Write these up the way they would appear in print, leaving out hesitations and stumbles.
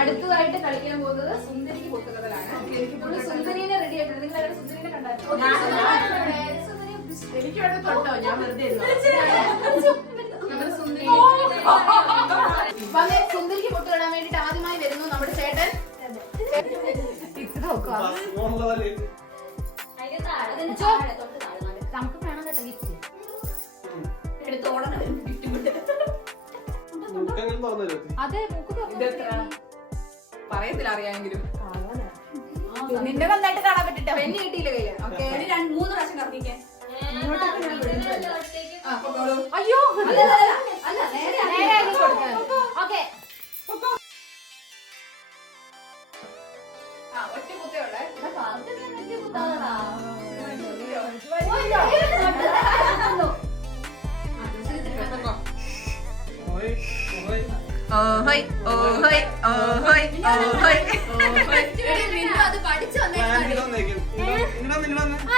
അടുത്തതായിട്ട് കളിക്കാൻ പോകുന്നത് സുന്ദരിക്ക് പൊട്ടുകടലാണ്. സുന്ദരീനെ റെഡി ആയിട്ടുണ്ട്. നിങ്ങൾ അവിടെ സുന്ദരീനെ കണ്ടായിരുന്നു? എനിക്ക് വേണ്ടി തൊട്ടോ, ഞാൻ വെറുതെ സുന്ദരിക്ക് പൊട്ടുകടാൻ വേണ്ടിട്ട് ആദ്യമായി വരുന്നു നമ്മുടെ ചേട്ടൻ. നമുക്ക് വേണം കേട്ടോ ഗിഫ്റ്റ്. അതെ പറയത്തില്ല, അറിയാമെങ്കിലും നിന്റെ നന്നായിട്ട് കാണാൻ പറ്റിട്ടോ. പെണ്ണ് കിട്ടിയില്ല കയ്യില്. ഓക്കെ, 2-3 പ്രാവശ്യം കറങ്ങിക്കാൻ. അയ്യോ അല്ല, നേരെ കൊടുക്കാൻ. ഓക്കെ, ഒറ്റ കുത്തയുള്ളേ.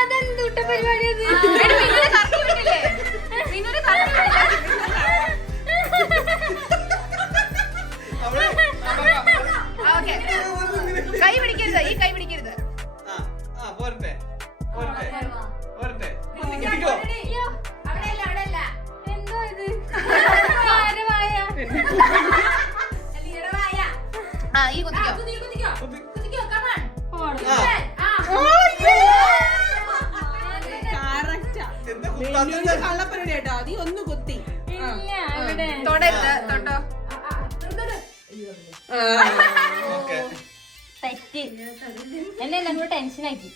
അതെന്തൂട്ട പരിപാടി കൈ പിടിക്കരുത്, ഈ കൈ പിടിക്കരുത്. എന്തോ ഇത് ഈ കുത്തിക്കോ. കള്ളപ്പരടി കേട്ടോ, നീ ഒന്ന് കുത്തി തൊടരുത്, തൊട്ടോ. തെറ്റ് എന്നെ നമ്മൾ ടെൻഷനാക്കി.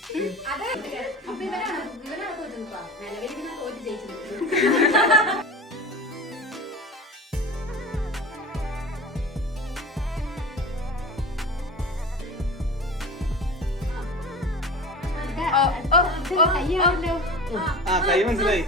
കൈ മനസ്സിലായി.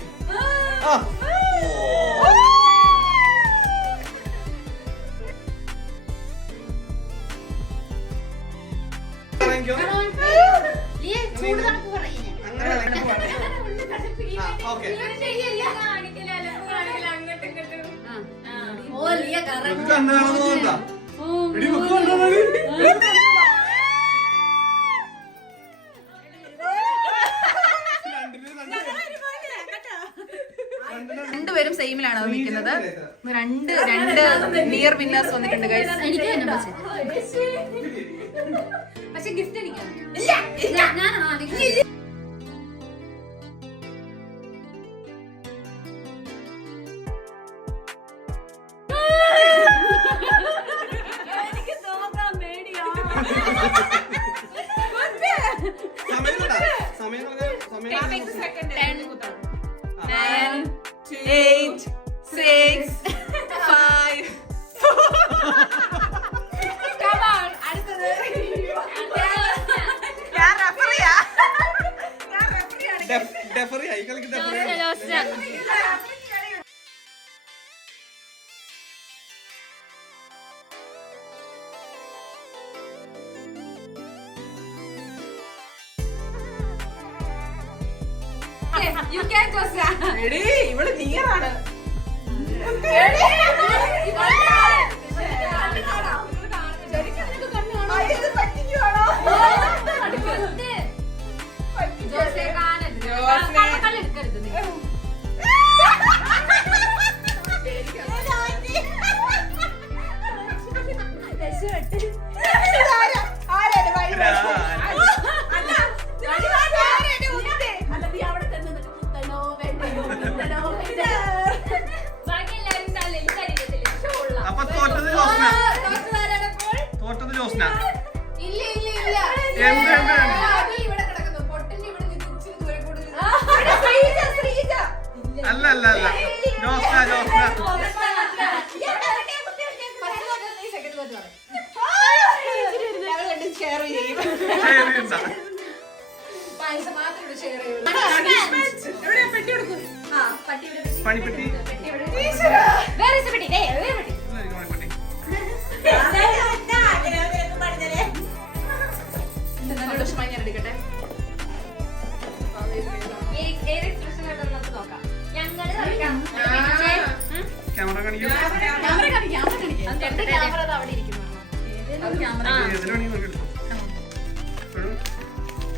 രണ്ടുപേരും സെയിമിലാണ് നിൽക്കുന്നത്. രണ്ട് നിയർ വിന്നേഴ്സ് വന്നിട്ടുണ്ട് ഗൈസ്. പക്ഷെ ഗിഫ്റ്റ് എനിക്ക് ഇവള് നിയറാണ്.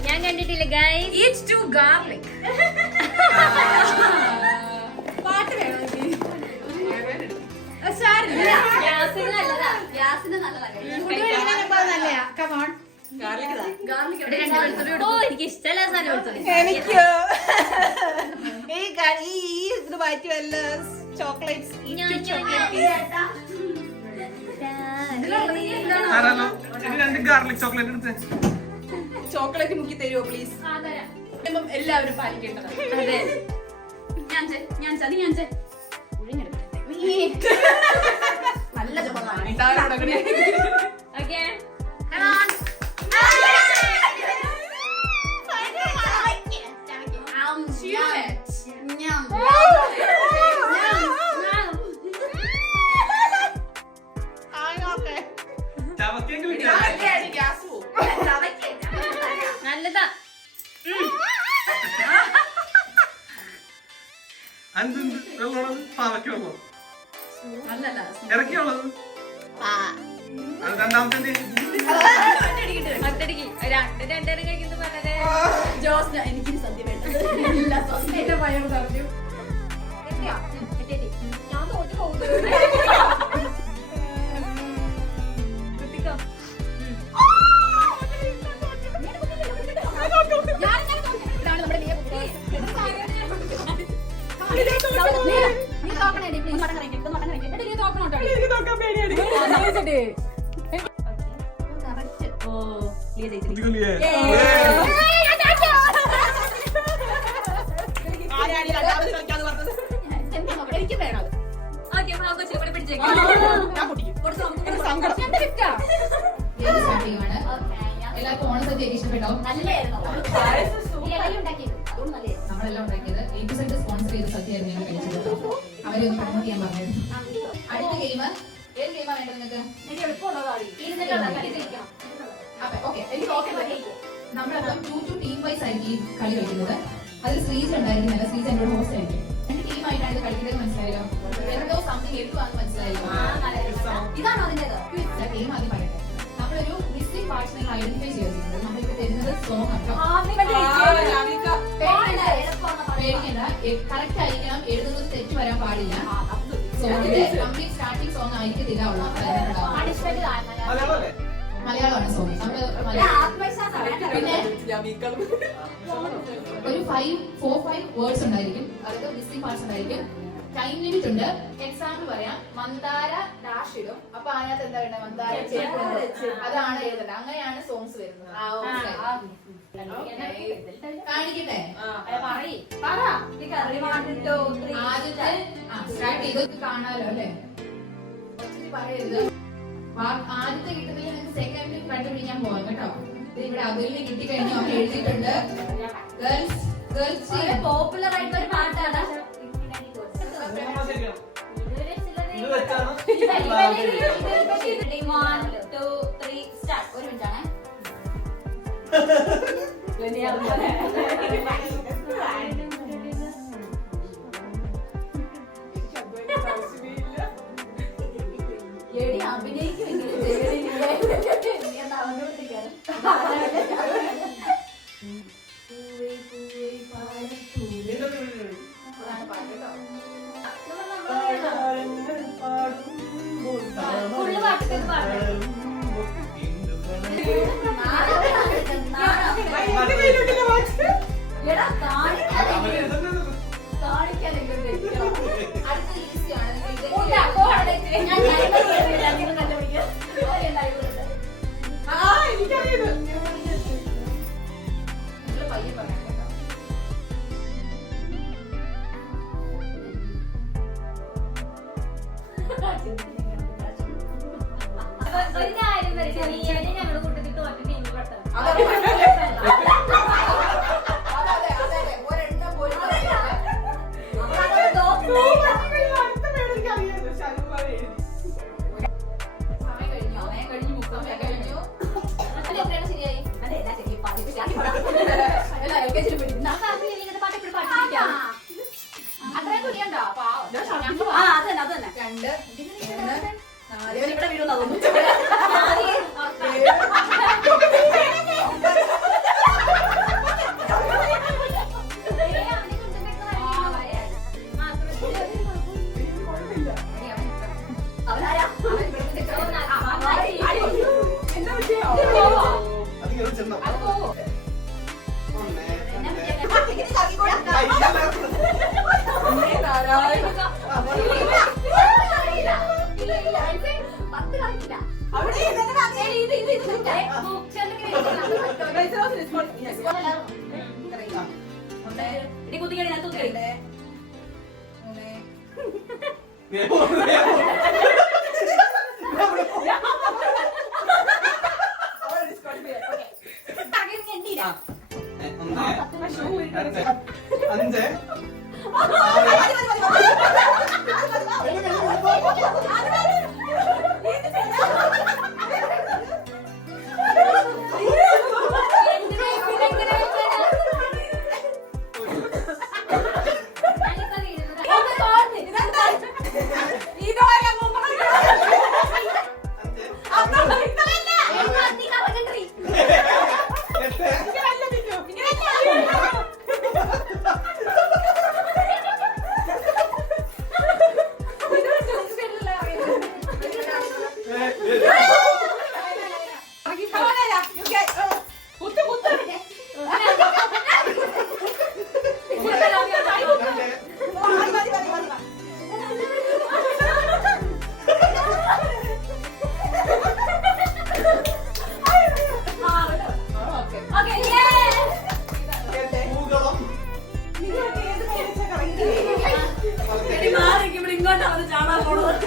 ഞാൻ കണ്ടിട്ടില്ല ഗൈസ്. Each two garlic. പാട്ട് വേണോ ഗ്യാസിന് നല്ലതാ. നല്ലയാ കമോൺ Garlic ഇതാ. ഓ എനിക്ക് ഇഷ്ടമല്ല സാധനം വെളുത്തുള്ളി. എനിക്കോ ഈ ഇത് മാറ്റി വല്ല ചോക്ലേറ്റ്സ് ആരാലോ ഇനി 2 ഗാർലിക് ചോക്ലേറ്റ് എടുത്ത് ചോക്ലേറ്റ് മുക്കി തരുമോ പ്ലീസ്? എല്ലാവരും പാലിക്കേണ്ടതാണ്. അതെ. നല്ല ചോറാണ് ഓക്കേ. ചവക്കെങ്കിലും ഗ്യാസ് പോവും. നല്ലതാ. അന്ത് വെള്ളം പാവയ്ക്ക് വെള്ളം ഇറക്കിയുള്ളത് അത് രണ്ടാമത്തെ ഒറ്റടിക്ക് രണ്ടേരം കഴിക്കുന്നത് പറഞ്ഞത് ജോസ്ന എനിക്ക് സദ്യ വേണ്ടത് എന്റെ വയറ് പറഞ്ഞു ഞാൻ തോറ്റു പോകുന്നു എനിക്ക് വേണം ഓക്കെ ഭാഗം ഇവിടെ പിടിച്ചേക്കാം. എല്ലാവർക്കും ഓണസദ്യയൊക്കെ ഇഷ്ടപ്പെട്ടോ? നമ്മളെല്ലാം ഉണ്ടാക്കിയത് A to Z സ്പോൺസർ ചെയ്ത സദ്യയായിരുന്നു ഞങ്ങൾ കഴിച്ചത്. അവരെ ഒന്ന് പ്രൊമോട്ട് ചെയ്യാൻ പറഞ്ഞത്. അടുത്ത ഗെയിം ഏത് ഗെയിമാ വേണ്ടത് നിങ്ങൾക്ക്? അപ്പൊ ഓക്കെ നമ്മളപ്പം 2 to team wise ആയിരിക്കും ഈ കളി കളിക്കുന്നത്. അതിൽ ശ്രീജ ഉണ്ടായിരുന്നില്ല. ശ്രീജ എന്നോട് ഹോസ്റ്റ് ആയിരിക്കും. 2 ടീമായിട്ടാണ് ഇത് കളിക്കുന്നത്. മനസ്സിലായല്ലോ? എന്തോ സംതിങ് എടുക്കുവാന്ന് മനസ്സിലായല്ലോ? ഇതാണോ അതിന്റേത് ഗെയിം ആദ്യം പറയട്ടെ. നമ്മളൊരു മിസ്സിംഗ് പാർട്സ് നിങ്ങൾ ഐഡന്റിഫൈ ചെയ്തിട്ടുണ്ട്. നമ്മളിപ്പോ തരുന്നത് സോങ് ആട്ടോ. പേടിക്കണ്ട, കറക്റ്റ് ആയിരിക്കണം. എഴുതുന്നത് തെറ്റ് വരാൻ പാടില്ല. സോങ്ങിന്റെ കംപ്ലീറ്റ് സ്റ്റാർട്ടിംഗ് സോങ് ആയിരിക്കത്തില്ല ഉള്ളത്. മലയാളമല്ലേ? മലയാളമാണ് സോങ്. നമ്മള് പിന്നെ ഒരു 4-5 വേർഡ്സ് ഉണ്ടായിരിക്കും. അതായത് മിസ്സിംഗ് പാർട്സ് ഉണ്ടായിരിക്കും. ടൈം ലിമിറ്റ് ഉണ്ട്. എക്സാമ്പിൾ പറയാം. മന്ദാര ഡാഷ് ഇടും. അപ്പൊ അതിനകത്ത് എന്താ വേണ്ടത്? മന്ദാര അതാണ് എഴുതേണ്ടത്. അങ്ങനെയാണ് സോങ്സ് വരുന്നത്. കാണിക്കട്ടെ? ആദ്യത്തെ സ്റ്റാർട്ട് ചെയ്ത് കാണാലോ അല്ലേ? പറയരുത്. ആദ്യത്തെ കിട്ടുന്നില്ല. നിങ്ങൾക്ക് സെക്കൻഡ് കണ്ടുപിടിക്കാൻ പോവാം കേട്ടോ. ഇവിടെ അതിലിന് കിട്ടിക്കഴിഞ്ഞു. ഒക്കെ എഴുതിയിട്ടുണ്ട്. ഗേൾസ് പോപ്പുലർ ആയിട്ട് ഒരു പാട്ടാണ്. ഇത് വെച്ചാണ് 1 2 3 സ്റ്റാർട്ട്. ഒരു മിനിറ്റ് ആണ്. ഫുള്ള് പാട്ട് അടുത്ത ഈസിയാണ്. പയ്യെ പറയാം കേട്ടോ. ഒരു കാര്യം പറയാം. ഞങ്ങളുടെ കൂട്ടത്തിൽ തോറ്റ ടീം പെട്ടെന്ന് അത്രയും കുടിയുണ്ടോ രണ്ട് ഇവിടെ വീഴുന്ന അഞ്ചെണ്ണം. അത് പോവോ? ഒന്ന്, ഇങ്ങനെ രണ്ട്. കറക്കിക്കൊടുക്കാം. ഇല്ല, ഇല്ല. അടുത്ത് 10 കാണിക്കില്ല. അവിടെ ഇരുന്നിട്ട് കറക്കി. ഇത് കുത്തേ. ചെറുങ്ങനെ വെച്ചിട്ട് Guys, also this one. Yes. ഒന്ന് ഇടി കുത്തിക്കടി ഞാൻ തൂക്കടി വേഗം, വേഗം. ആ. ഒന്ന്, രണ്ട്, അഞ്ച്, ഇങ്ങോട്ടാണ് ചാടാൻ പോണത്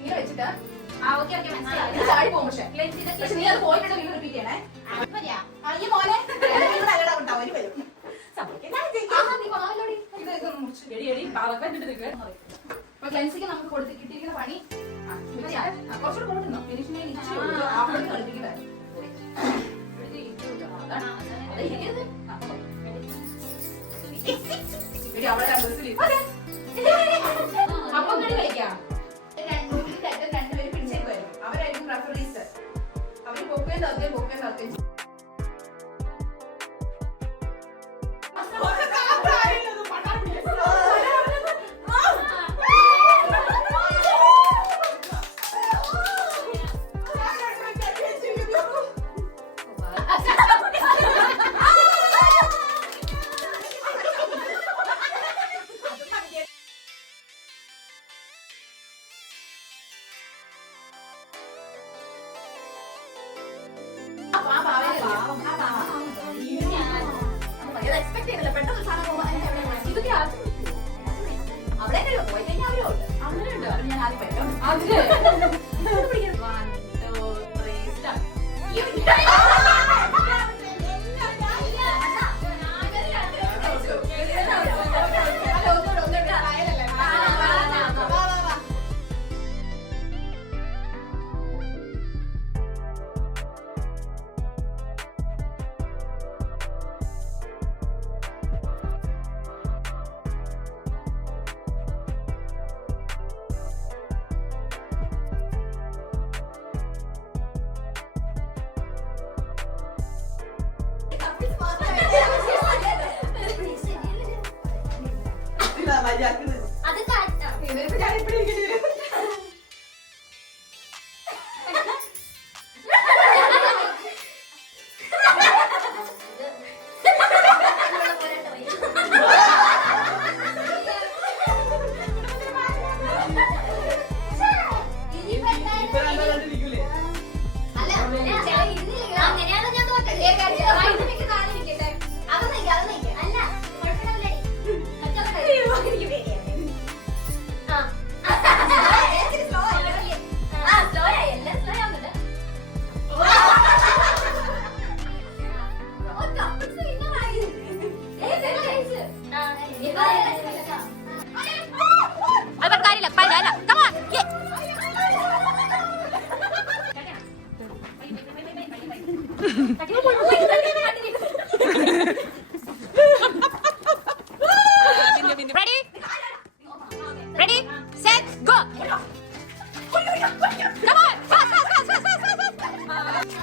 ഇങ്ങനെ വെച്ചിട്ട് ചാടി പോകും. പക്ഷെ നീ അത് പോയിട്ട് വീണ്ടും റിപ്പീറ്റ് ചെയ്യണേ. അയ്യ മോനെ ക്ലെൻസിക്ക് നമുക്ക് കൊടുത്ത് കിട്ടിയിരിക്കുന്ന പണി കുറച്ചുകൂടെ കൊടുക്കുന്നു. ഫിനിഷിനെ കളിപ്പിക്കുന്നത് അപ്പം കളി കളിക്കാം. രണ്ടുപേരും പിടിച്ചേക്ക് വരും. അവരായിരിക്കും റഫറീസ്. അവര് പൊക്കുകയും തർക്കുകയും പൊക്കുകയും തർക്കുകയും ചെയ്യും.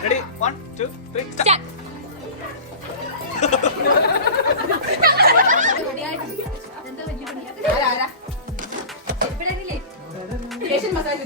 Ready? 1, 2, 3, start. ഏഷ്യൻ മസാല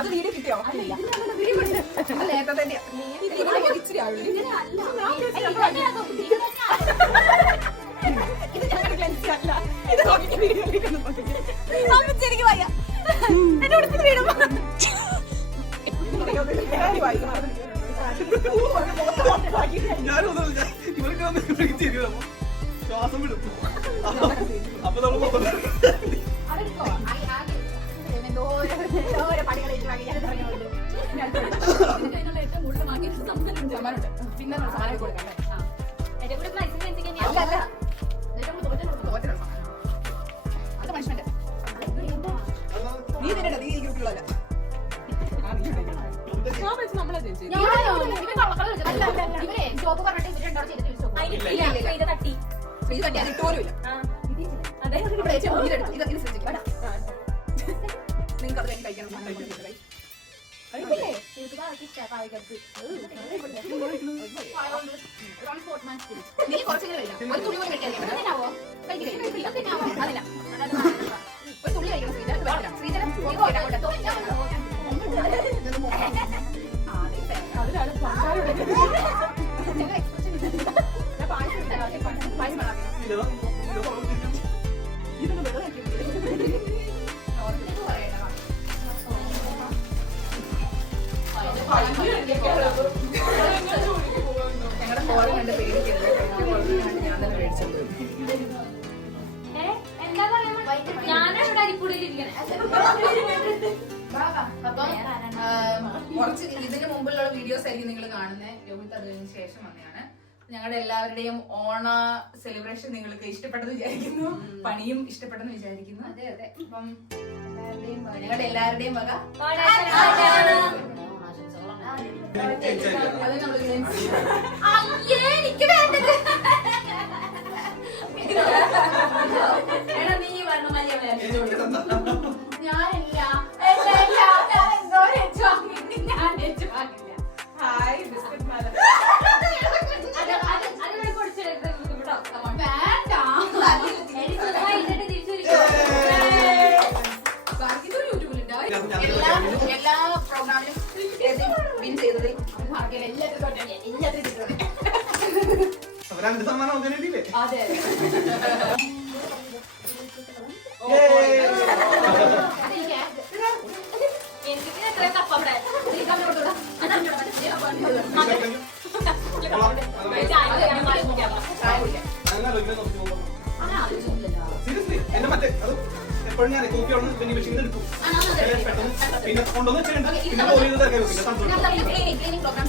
അത് വീഡിയോ കിട്ടിയോ? ഇച്ചിരി ആളുള്ളൂ. ഇത് ഞങ്ങളുടെ ഗ്ലൻസ് അല്ല. ഇത് നോക്കി വീഡിയോയിലേക്കൊന്നും നോക്കില്ല. എനിക്ക് വയ്യ. എന്റെ ഉടുപ്പിൽ വീടും. ശ്വാസം വിടും. അപ്പൊ നമ്മൾ പിന്നെ സാധനം കൊടുക്കാം. അത് മനുഷ്യന്റെ നീ തന്നെ നീ ഈ ഗ്രൂപ്പിലല്ല. സ്റ്റോപ്പ് പറഞ്ഞിട്ട് തട്ടി ഇത് പറ്റി അത് ഇട്ടുപോലുമില്ല. ഇവിടെ ചേച്ചി മുന്നിലെടുത്തു. ഇത് ശ്രദ്ധിക്കും കേട്ടോ. നിങ്ങൾക്ക് അത് കഴിഞ്ഞ് കഴിക്കണം. നീ കുറച്ചെങ്കിലും കഴിക്കണം. ഒരു തുള്ളി പോലും കഴിക്കാൻ അതില്ല. ഒരു തുള്ളി കഴിക്കണം. ശ്രീജലം ഞങ്ങളുടെ ഫോറിൽ കണ്ട് പേടിക്കരുത്. ഞാൻ തന്നെ മേടിച്ചോണ്ട് എന്താ പറയാ ഞാനിവിടെ അരിപ്പുള്ളിലിരിക്കണേ. അപ്പം കുറച്ച് ഇതിന് മുമ്പുള്ള വീഡിയോസ് ആയിരിക്കും നിങ്ങൾ കാണുന്നത്. രോഹിത് അതിന് ശേഷം വന്നതാണ്. ഞങ്ങളുടെ എല്ലാവരുടെയും ഓണ സെലിബ്രേഷൻ നിങ്ങൾക്ക് ഇഷ്ടപ്പെട്ടെന്ന് വിചാരിക്കുന്നു. പണിയും ഇഷ്ടപ്പെട്ടെന്ന് വിചാരിക്കുന്നു. അതെ അതെ. അപ്പം ഞങ്ങളുടെ എല്ലാവരുടെയും വക അത് നമ്മൾ എനിക്ക് വേണ്ടത് നീ പറഞ്ഞ മര്യാദ ഞാനില്ല. ഞാൻ എന്തോ ഞാൻ ഏറ്റുവാങ്ങില്ല. ഹായ് ബിസ്ക്കറ്റ് മാല. അതിവിടെ പൊടിച്ചെടുത്ത് കേട്ടോ. വേണ്ട എല്ലാ പ്രോഗ്രാമിലും വിൻ ചെയ്തത് അവരങ്ങനെ സമ്മാനം ഒന്നിട്ടില്ലേ? അതെ എനിക്ക് എത്ര കപ്പവിടെ സീരിയസ്ലി എന്റെ മറ്റേ അത് എപ്പോഴും ഞാൻ കോപ്പി ആണ് പിന്നെ മെഷീൻ എടുക്കും പെട്ടെന്ന് പിന്നെ കൊണ്ടുവന്ന് വെച്ചിട്ടുണ്ട് പിന്നെ ഓരോ ക്ലീനിങ് പ്രോഗ്രാം